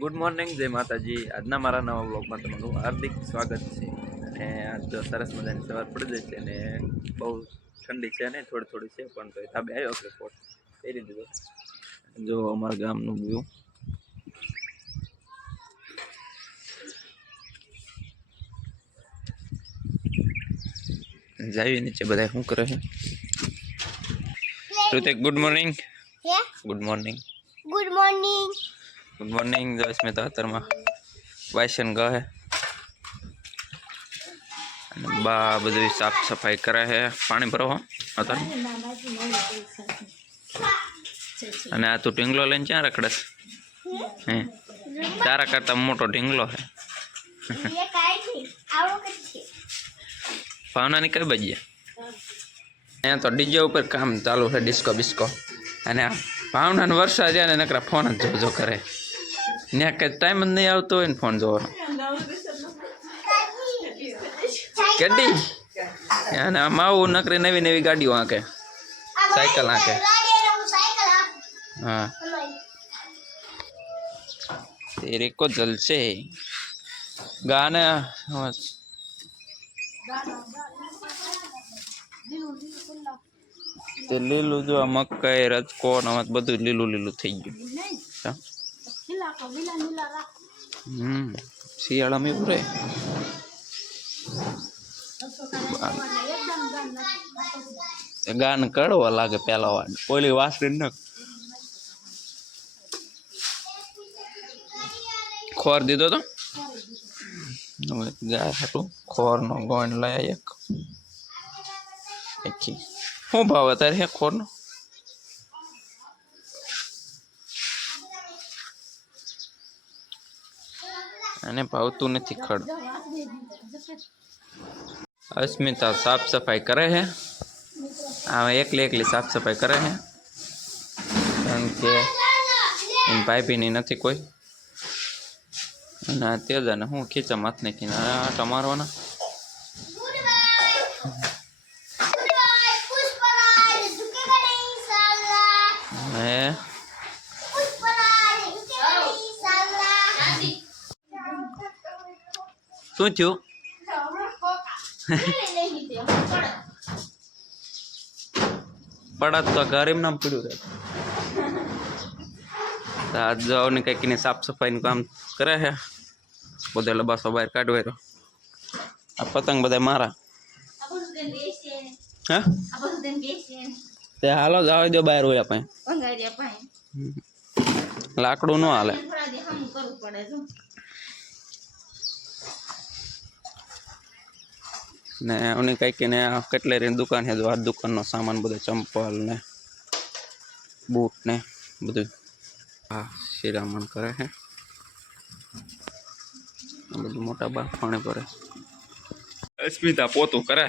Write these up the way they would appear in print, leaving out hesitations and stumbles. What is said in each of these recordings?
Good morning, જય માતાજી. આજના મારા નવા વ્લોગમાં તમારું હાર્દિક સ્વાગત છે. અને આજ જો સરસ મજાની સવાર પડી જશે અને બહુ ઠંડી છે ને થોડી થોડી છે, પણ તો ધાબે આવ્યો કે કોટ પહેરી દીધો. જો અમારા ગામનું વ્યૂ. જાવી નીચે બધા શું કરે છે. Hrithik, good morning. Good morning. Good morning. Good morning. જો સ્મિતા અત્યારમાં વાસણ ગહે અને બા બધું સાફ સફાઈ કરે છે. પાણી ભરો અત્યારે. અને આ તું ઢીંગલો લઈને ક્યાં રખડસ? હે, તારા કરતા મોટો ઢીંગલો છે. ભાવનાની કઈ બાજુ? અહીંયા તો ડીજે ઉપર કામ ચાલુ છે, ડિસ્કો બિસ્કો. અને આ ભાવનાને વર્ષા જાય ને નકરા ફોન જ જોજો કરે. ત્યાં કઈ ટાઈમ જ નહીં આવતો હોય ને ફોન જોવાનો. ગાડી અને માવું નકરી નવી નવી ગાડીઓ આંકે, સાયકલ આંકે. હા, તેરે કો જલસે ગાને. તે લીલું જો આ મકાઈ રજકો બધું લીલું લીલું થઈ ગયું. શિયાળામાં એવું રહે. ગાન કડવા લાગે પેલા વાર ઓલી વાસળી ન ખોર દીધો તો ગાય હતું. ખોર નો ગોણ લઈ એક શું ભાવ અત્યારે હે ખોર નો? અને ભાવતું નથી ખડ. અસ્મિતા સાફ સફાઈ કરે છે. આ એકલી સાફ સફાઈ કરે છે, કારણ કે એમ ભાઈ નથી કોઈ. અને તેજાને હું ખીચા માથ નાખીને આટા મારવાના. હે, શું થયું? પડત તો ઘરે એમ નામ પડ્યું રહે. આજ જાઓ ને કંઈક સાફ સફાઈનું કામ કરે છે. બધે લબાસો બહાર કાઢવાય. આ પતંગ બધા મારા. હા, તે હાલો જવા દો બહાર હોય આપણે. લાકડું ન હાલે. ને એની કઈક ને કેટલી દુકાન છે. આ દુકાનનો સામાન બધો ચંપલ ને બૂટ ને બધું. હા, શિરામણ કરે છે. બધું મોટા બાફાણે કરે. અસ્મિતા પોતું કરે.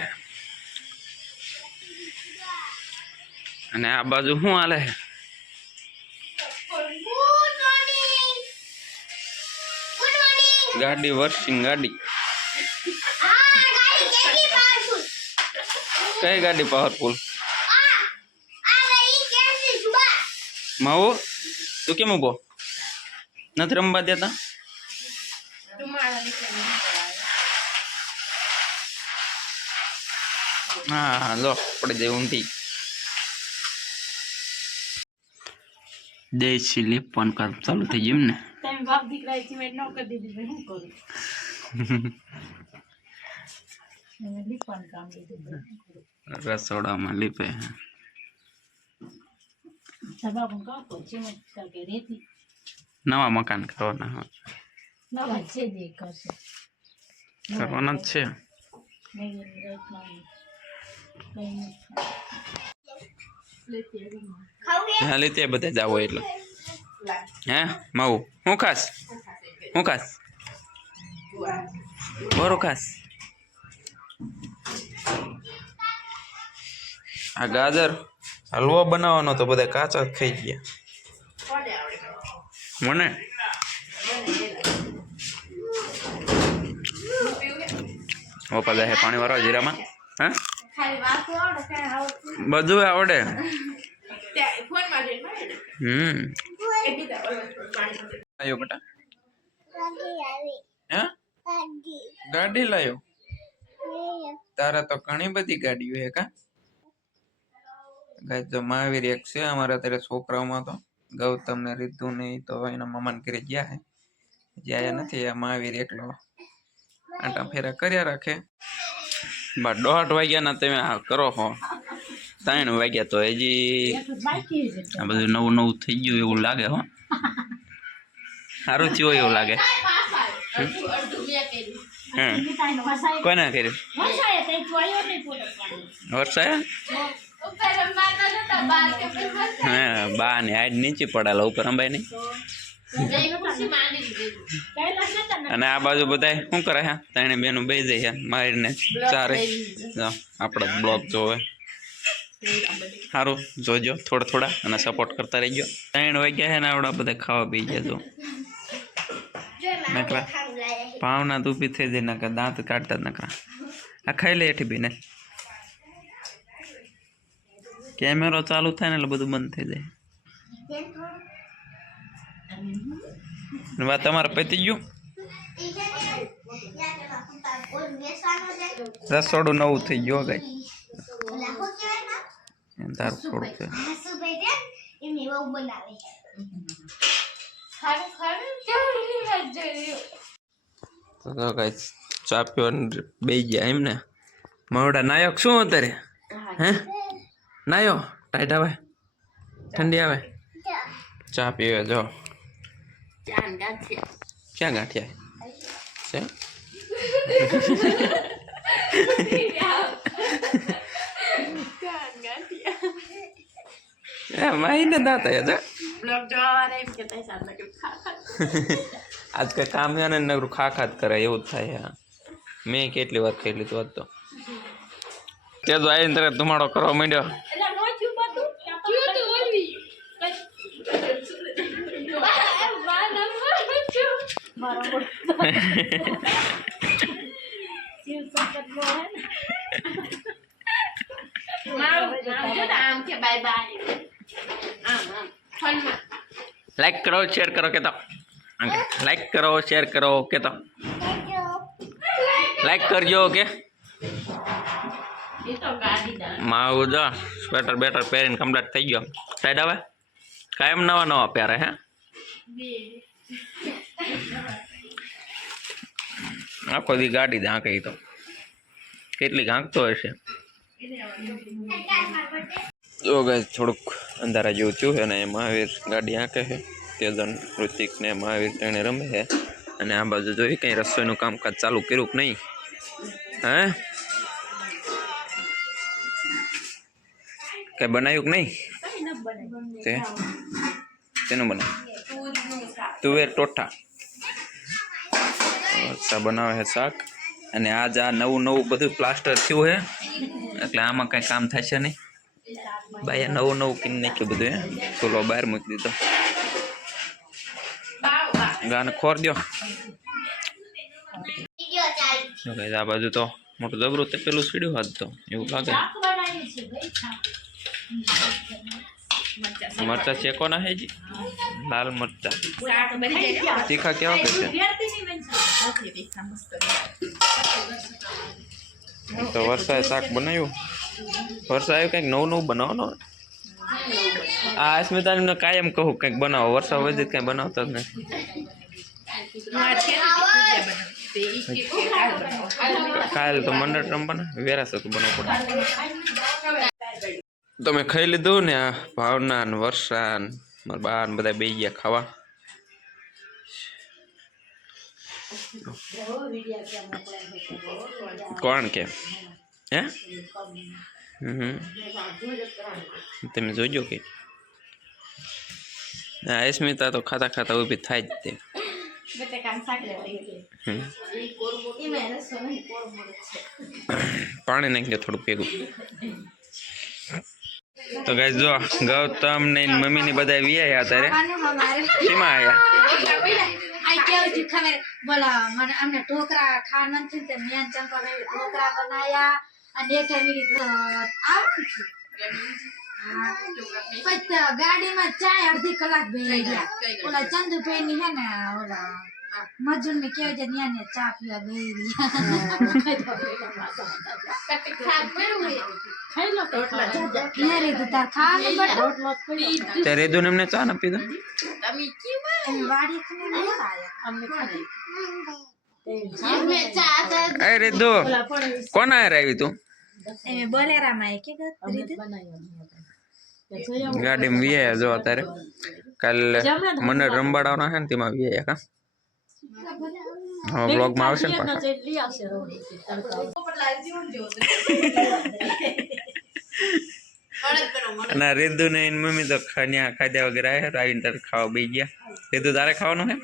અને આ બાજુ શું હાલે છે? ગાડી વર્સિંગ ગાડી. કઈ ગાડી પાવરફુલ? માવો તું કેમ ઉભો નથી રમવા દેતા? હા, લો પડી જાય ઊંધી. દેશી લીપવાનું કામ ચાલુ થઈ ગયું ને. રસોડામાં લીપે. નવા મકાન કરવાના કરવાના જ છે. હાલી તે બધા જાવ એટલે. હે માવું હું ખાસ? હું ખાસ? બરો ખાસ. આ ગાજર હલવો બનાવવાનો તો બધા કાચા જ ખાઈ ગયા. મને ઓપા જાય પાણી વાળો જીરામાં. હા, બધું આવડે. આયો બેટા. હે ગાડી લાયો તારા તો ઘણી બધી ગાડીઓ હે કા ગાય તો મહાવીર એક છે અમારા અત્યારે છોકરાઓમાં તો ગૌતમ ને રીતુ ને તો એના મમ્માને ઘરે ગયા હે જ્યાં નથી આ મહાવીર એકલો આટા ફેરા કર્યા રાખે 1:30 વાગ્યાના તમે કરો હો 3 વાગ્યા તો હજી આ બધું નવું નવું થઈ ગયું એવું લાગે હો સારું થયું એવું લાગે કોને કર્યું વરસાયા બા ને હાડ નીચે પડેલા ઉપર અંબાઈ નહીં અને આ બાજુ બધા શું કરે હે તને બેનું બે જાય મારીને ચારે આપણા બ્લોગ જોવે સારું જોજો થોડા થોડા અને સપોર્ટ કરતા રહેજો 3 વાગ્યા છે ને આવડા બધા ખાવા પી ગયા તો નકરા ભાવના તું પી થઈ જાય નકરા દાંત કાઢતા નકરા આ ખાઈ લે એઠી બીને કેમેરો ચાલુ થાય ને એટલે બધું બંધ થઈ જાય વાત તમારે પતી ગયું રસોડું નવું થઈ ગયું ગઈ તારું થોડુંક છે તો ગાઈસ ચા પીવાનું બે ગયા એમ ને મવડા નાયક શું અત્યારે હે નાયો ટાઈટ આવે ઠંડી આવે ચા પીવે જો ક્યાં ગાંઠિયા છે માહીને દાતા આજ કઈ કામ ને નગરું ખા કરે એવું જ થાય મેં કેટલી વાર ખાઈ લીધું આજ તો તે તો આવીને તરત ધુમાડો કરવા માંડ્યો લાઈક કરો શેર કરો કે તો લાઈક કરો શેર કરો કે તો લાઈક કરજો કે મારું જો સ્વેટર બેટર પહેરીને કમ્પ્લીટ થઈ ગયો સાઈડ આવે કાયમ નવા પહેરે હે આખો દી ગાડી જ હાંકે તો કેટલી હાંકતો હશે જો ગાઈસ થોડુંક અંધારા જેવું થયું અને મહાવીર ગાડી હાંકે છે તેજન ઋતિક ને મહાવીર તેને રમે છે અને આ બાજુ જોઈ કંઈ રસોઈનું કામકાજ ચાલુ કર્યું કે નહીં હે કઈ બનાવ્યું કે નહીં તેનું બનાવ્યું તુવેર ટોઠા બનાવે છે શાક અને આજ આ નવું બધું પ્લાસ્ટર થયું છે એટલે આમાં કઈ કામ થશે નહીં ભાઈ નવું કીને નાખ્યું બધું હે ચૂલો બહાર મૂકી દીધો ગાને ખોર દો આ બાજુ તો મોટું જબરું તો પેલું સીડ્યું હાથ તો એવું લાગે મરચા ચેકો ના હે જી લાલ મરચા તીખા કેવા કે છે તો વરસાદ શાક બનાવ્યું વરસાદ આવ્યું કંઈક નવું બનાવવાનું આ અસ્મિતાને કાયમ કહું કંઈક બનાવો વરસાદ વધે કંઈ બનાવતા જ નથી કાલ તો મંડળ રમવાના વેરાસ હતું બનાવવું પડે તમે ખાઈ લીધું ને આ ભાવના ને વર્ષા મારા બા ને બધા બે ગયા ખાવા કોણ કે હે તમે જોજો કે અસ્મિતા તો ખાતા ખાતા ઊભી થાય જ તે પાણી નાખી દો થોડું ભેગું તો ગાઈસ જો ગૌતમ ને મમ્મી ની બધા વિયા અત્યારે શીમાં આયા બોલા મને અમને ઢોકરા ખાવા નથી તે મેન ચંપા ઢોકરા બનાયા અને એક ગાડીમાં ચાય અડધી કલાક બેહી ગયા ઓલા ચંદુભાઈ ની હે ને ઓલા મજૂર ને કેવું છે ન્યા ને ચા પીવા બેહી ન્યા રે તાર ખાવાનું બટો તે રેદુ ને એમને ચા ન પીધો એમ વાડી ખને લેવા આયા એ રેદુ કોના હારે આવી તું એમે બોલેરામાં એક એક રીત ગાડીમાં વીયા જો અત્યારે કાલ મને રંબાડાવાના છે ને તેમાં વીયા કા હા બ્લોગમાં આવશે ને અને રેદુ ને એની મમ્મી તો ખાધ્યા વગેરે આવ્યા તો આવીને તારે ખાવા બેસી ગયા રેદુ તારે ખાવાનું છે